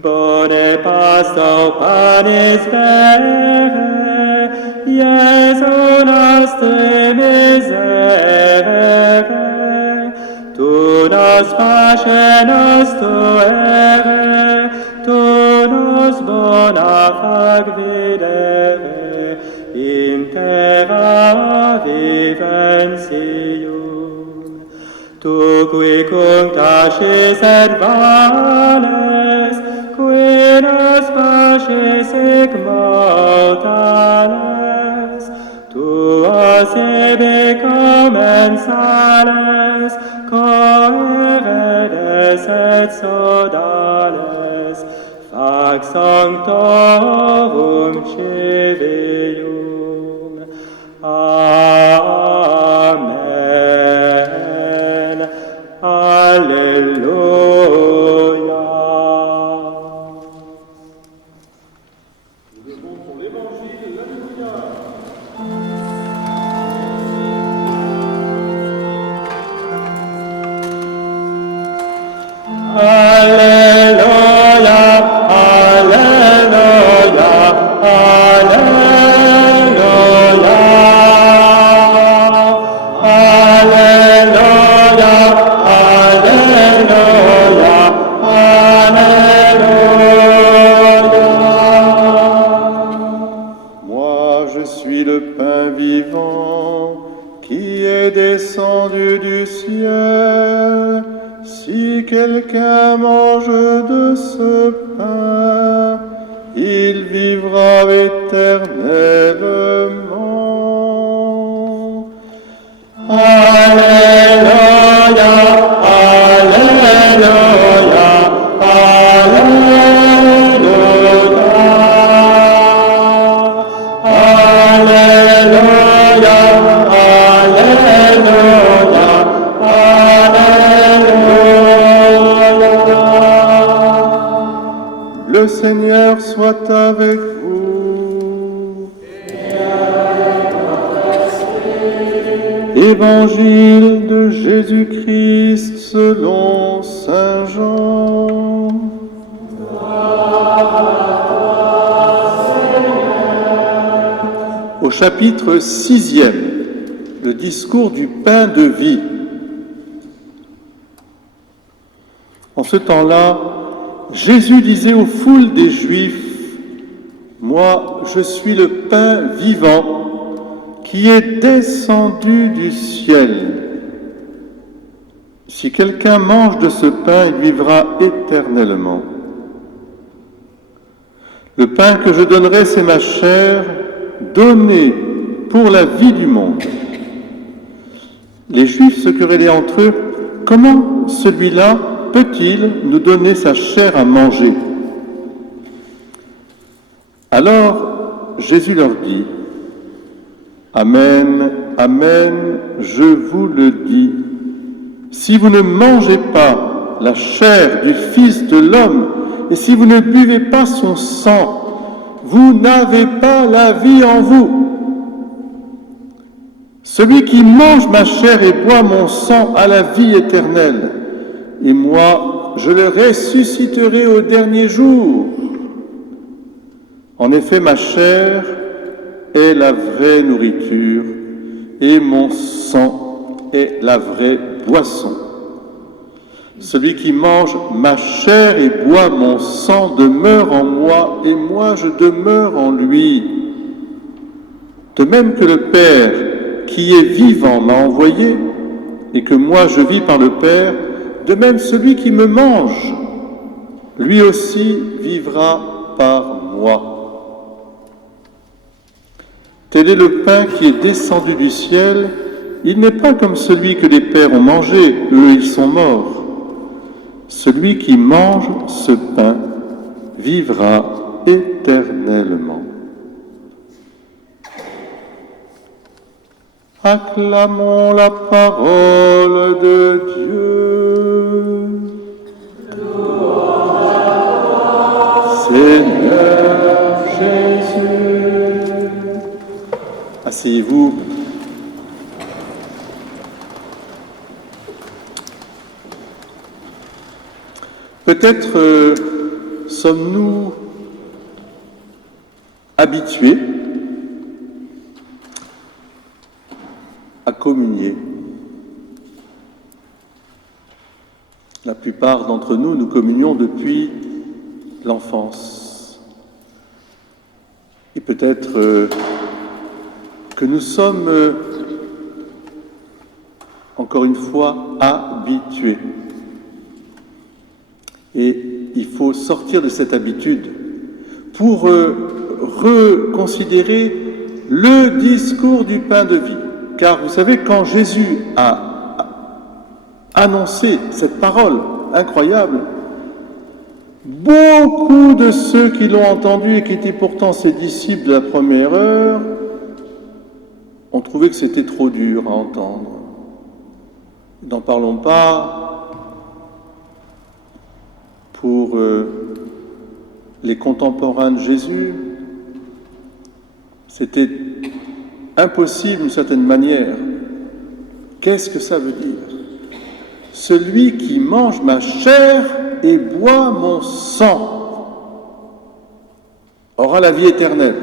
Bone pasto panis vere, Iesu nostre miserere, tu nos face nos tuere, tu nos bona fac videre, in terra viventium. Tu qui cunctacis et vales, qui nos facis hic mortales, tuos ibi commensales, coeredes et sodales, fac sanctorum civium. Amen. Alléluia. Nous levons pour l'Évangile, l'Alléluia. Alléluia, Alléluia, Alléluia. Alléluia, Alléluia, Alléluia. Moi, je suis le pain vivant qui est descendu du ciel. Si quelqu'un mange de ce pain, il vivra éternellement. Alléluia, Alléluia, Alléluia. Alléluia, Alléluia. Le Seigneur soit avec vous. Évangile de Jésus-Christ selon Saint Jean. Au chapitre 6e, le discours du pain de vie. En ce temps-là, Jésus disait aux foules des Juifs, « Moi, je suis le pain vivant qui est descendu du ciel. Si quelqu'un mange de ce pain, il vivra éternellement. Le pain que je donnerai, c'est ma chair, donnée pour la vie du monde. » Les Juifs se querellaient entre eux, « Comment celui-là peut-il nous donner sa chair à manger ?» Alors Jésus leur dit, « Amen, amen, je vous le dis, si vous ne mangez pas la chair du Fils de l'homme, et si vous ne buvez pas son sang, vous n'avez pas la vie en vous. Celui qui mange ma chair et boit mon sang a la vie éternelle, et moi, je le ressusciterai au dernier jour. En effet, ma chair est la vraie nourriture, et mon sang est la vraie boisson. Celui qui mange ma chair et boit mon sang demeure en moi, et moi je demeure en lui. De même que le Père, qui est vivant, m'a envoyé, et que moi je vis par le Père, de même celui qui me mange, lui aussi vivra par moi. Tel est le pain qui est descendu du ciel. Il n'est pas comme celui que les pères ont mangé, eux ils sont morts. Celui qui mange ce pain vivra éternellement. Acclamons la parole de Dieu. Seigneur Jésus. Asseyez-vous. Peut-être sommes-nous habitués à communier? La plupart d'entre nous, nous communions depuis l'enfance. Et peut-être que nous sommes, encore une fois, habitués. Et il faut sortir de cette habitude pour reconsidérer le discours du pain de vie. Car vous savez, quand Jésus a annoncé cette parole incroyable, beaucoup de ceux qui l'ont entendu et qui étaient pourtant ses disciples de la première heure ont trouvé que c'était trop dur à entendre. N'en parlons pas pour les contemporains de Jésus. C'était impossible d'une certaine manière. Qu'est-ce que ça veut dire? Celui qui mange ma chair et boit mon sang aura la vie éternelle.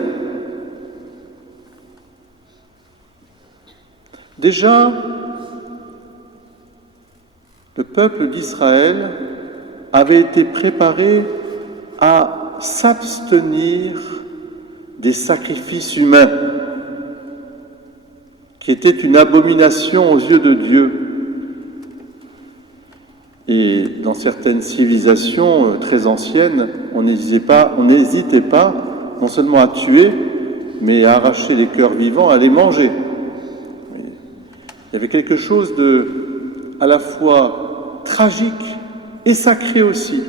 Déjà, le peuple d'Israël avait été préparé à s'abstenir des sacrifices humains, qui étaient une abomination aux yeux de Dieu. Et dans certaines civilisations très anciennes, on n'hésitait pas non seulement à tuer, mais à arracher les cœurs vivants, à les manger. Il y avait quelque chose à la fois tragique et sacré aussi.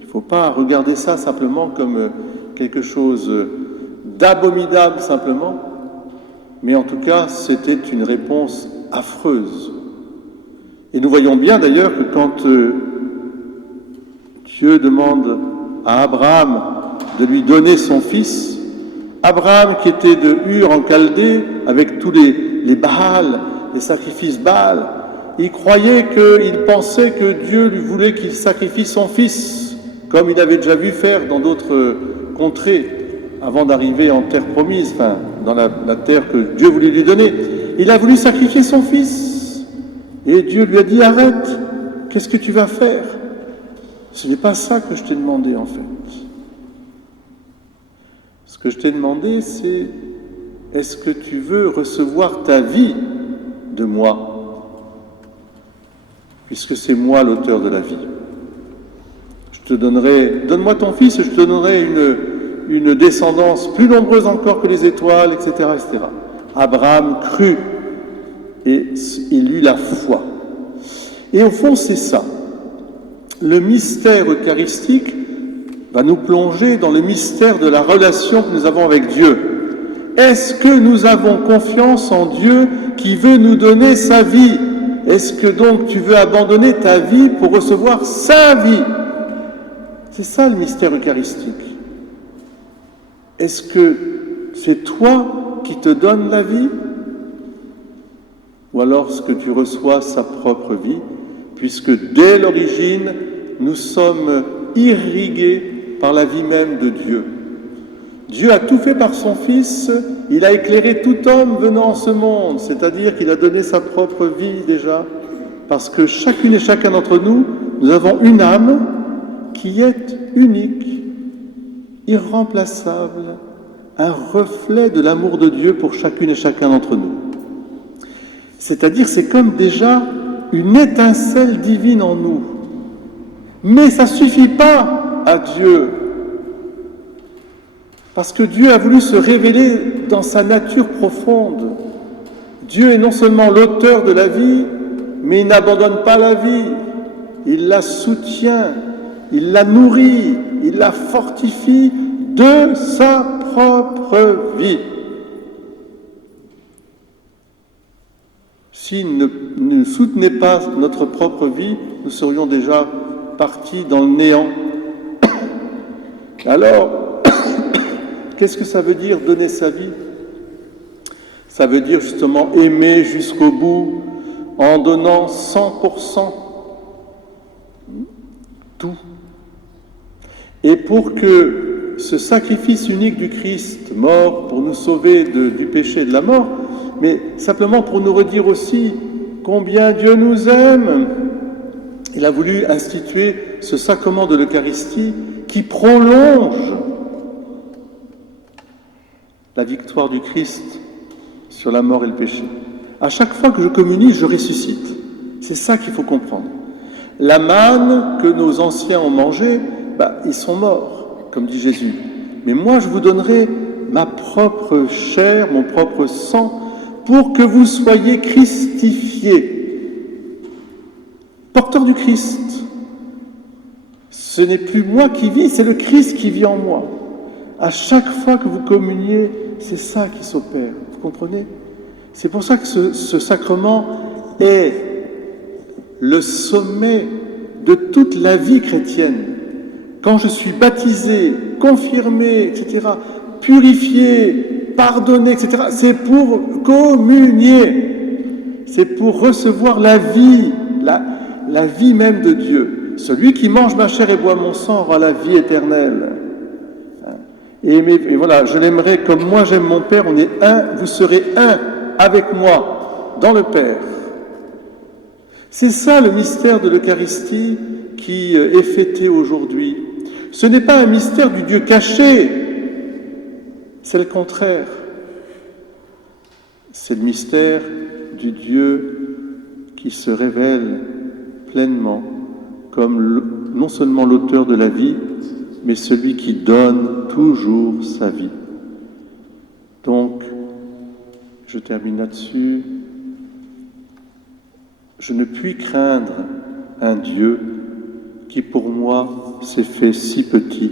Il ne faut pas regarder ça simplement comme quelque chose d'abominable simplement, mais en tout cas, c'était une réponse affreuse. Et nous voyons bien d'ailleurs que quand Dieu demande à Abraham de lui donner son fils, Abraham qui était de Ur en Chaldée, avec tous les Baals, les sacrifices Baals, il pensait que Dieu lui voulait qu'il sacrifie son fils, comme il avait déjà vu faire dans d'autres contrées, avant d'arriver en terre promise, dans la terre que Dieu voulait lui donner. Il a voulu sacrifier son fils. Et Dieu lui a dit, arrête, qu'est-ce que tu vas faire? Ce n'est pas ça que je t'ai demandé en fait. Ce que je t'ai demandé, c'est, est-ce que tu veux recevoir ta vie de moi? Puisque c'est moi l'auteur de la vie. Donne-moi ton fils et je te donnerai une descendance plus nombreuse encore que les étoiles, etc., etc. Abraham crut et il eut la foi. Et au fond, c'est ça. Le mystère eucharistique va nous plonger dans le mystère de la relation que nous avons avec Dieu. Est-ce que nous avons confiance en Dieu qui veut nous donner sa vie? Est-ce que donc tu veux abandonner ta vie pour recevoir sa vie? C'est ça le mystère eucharistique. Est-ce que c'est toi qui te donnes la vie? Ou alors est-ce que tu reçois sa propre vie, puisque dès l'origine, nous sommes irrigués par la vie même de Dieu. Dieu a tout fait par son Fils, il a éclairé tout homme venant en ce monde, c'est-à-dire qu'il a donné sa propre vie déjà, parce que chacune et chacun d'entre nous, nous avons une âme qui est unique, irremplaçable, un reflet de l'amour de Dieu pour chacune et chacun d'entre nous. C'est-à-dire, c'est comme déjà une étincelle divine en nous. Mais ça ne suffit pas à Dieu. Parce que Dieu a voulu se révéler dans sa nature profonde. Dieu est non seulement l'auteur de la vie, mais il n'abandonne pas la vie. Il la soutient, il la nourrit, il la fortifie de sa propre vie. S'il ne soutenait pas notre propre vie, nous serions déjà partis dans le néant. Alors, qu'est-ce que ça veut dire donner sa vie? Ça veut dire justement aimer jusqu'au bout, en donnant 100%, tout. Et pour que ce sacrifice unique du Christ, mort pour nous sauver du péché et de la mort, mais simplement pour nous redire aussi combien Dieu nous aime, il a voulu instituer ce sacrement de l'Eucharistie qui prolonge la victoire du Christ sur la mort et le péché. À chaque fois que je communie, je ressuscite. C'est ça qu'il faut comprendre. La manne que nos anciens ont mangée, ils sont morts, comme dit Jésus. Mais moi, je vous donnerai ma propre chair, mon propre sang, pour que vous soyez christifiés, porteurs du Christ. Ce n'est plus moi qui vis, c'est le Christ qui vit en moi. À chaque fois que vous communiez, c'est ça qui s'opère. Vous comprenez ? C'est pour ça que ce sacrement est le sommet de toute la vie chrétienne. Quand je suis baptisé, confirmé, etc., purifié, pardonné, etc., c'est pour communier. C'est pour recevoir la vie, la vie même de Dieu. Celui qui mange ma chair et boit mon sang aura la vie éternelle. Et voilà, je l'aimerai comme moi j'aime mon Père, on est un, vous serez un avec moi dans le Père. C'est ça le mystère de l'Eucharistie qui est fêté aujourd'hui. Ce n'est pas un mystère du Dieu caché, c'est le contraire. C'est le mystère du Dieu qui se révèle pleinement comme non seulement l'auteur de la vie, mais celui qui donne toujours sa vie. Donc, je termine là-dessus. Je ne puis craindre un Dieu qui, pour moi, s'est fait si petit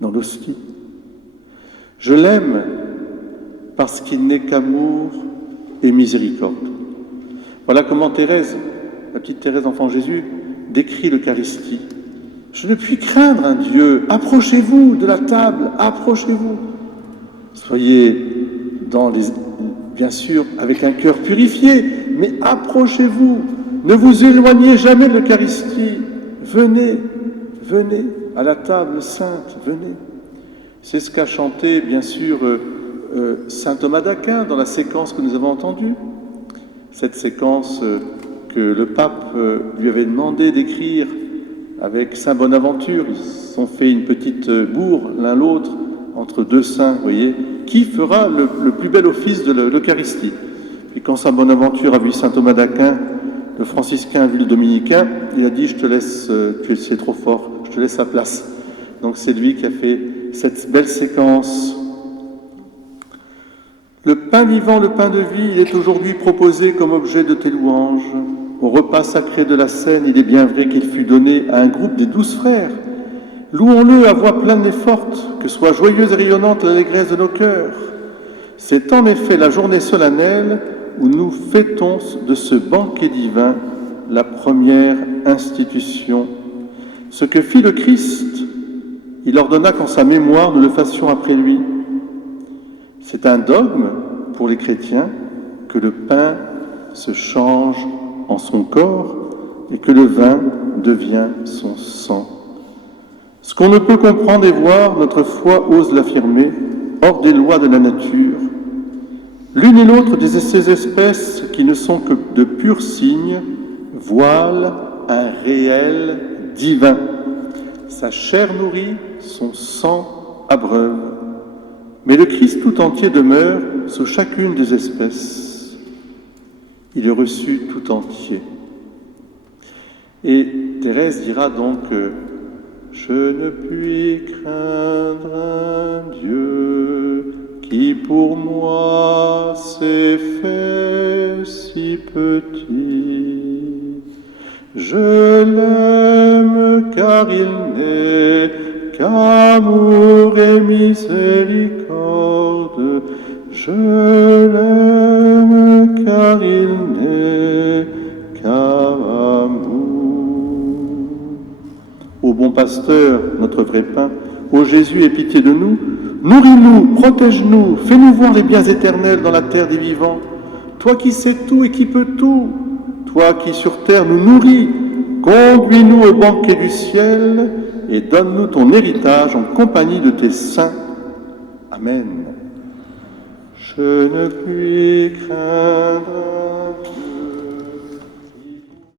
dans l'hostie. Je l'aime parce qu'il n'est qu'amour et miséricorde. Voilà comment Thérèse, la petite Thérèse enfant Jésus, décrit l'Eucharistie. Je ne puis craindre un Dieu. Approchez-vous de la table, approchez-vous. Soyez bien sûr, avec un cœur purifié, mais approchez-vous. Ne vous éloignez jamais de l'Eucharistie. Venez à la table sainte, venez. C'est ce qu'a chanté, bien sûr, saint Thomas d'Aquin dans la séquence que nous avons entendue. Cette séquence que le pape lui avait demandé d'écrire avec saint Bonaventure. Ils ont fait une petite bourre l'un l'autre entre deux saints, vous voyez, qui fera le plus bel office de l'Eucharistie. Et quand saint Bonaventure a vu saint Thomas d'Aquin, le franciscain vu le dominicain, il a dit « Je te laisse, c'est trop fort, je te laisse la place ». Donc c'est lui qui a fait cette belle séquence. Le pain vivant, le pain de vie, il est aujourd'hui proposé comme objet de tes louanges. Au repas sacré de la Seine, il est bien vrai qu'il fut donné à un groupe des 12 frères. Louons-le à voix pleine et forte, que soit joyeuse et rayonnante l'allégresse de nos cœurs. C'est en effet la journée solennelle où nous fêtons de ce banquet divin la première institution. Ce que fit le Christ, il ordonna qu'en sa mémoire nous le fassions après lui. C'est un dogme pour les chrétiens que le pain se change en son corps et que le vin devient son sang. Ce qu'on ne peut comprendre et voir, notre foi ose l'affirmer, hors des lois de la nature. L'une et l'autre de ces espèces qui ne sont que de purs signes voilent un réel divin. Sa chair nourrit, son sang abreuve. Mais le Christ tout entier demeure sous chacune des espèces. Il est reçu tout entier. Et Thérèse dira donc « Je ne puis craindre un Dieu qui pour moi s'est fait si petit. Je l'aime car il n'est qu'amour et miséricorde. Je l'aime car il n'est qu'amour. » Ô bon pasteur, notre vrai pain, ô Jésus, aie pitié de nous, nourris-nous, protège-nous, fais-nous voir les biens éternels dans la terre des vivants. Toi qui sais tout et qui peux tout, toi qui sur terre nous nourris, conduis-nous au banquet du ciel et donne-nous ton héritage en compagnie de tes saints. Amen. Je ne puis craindre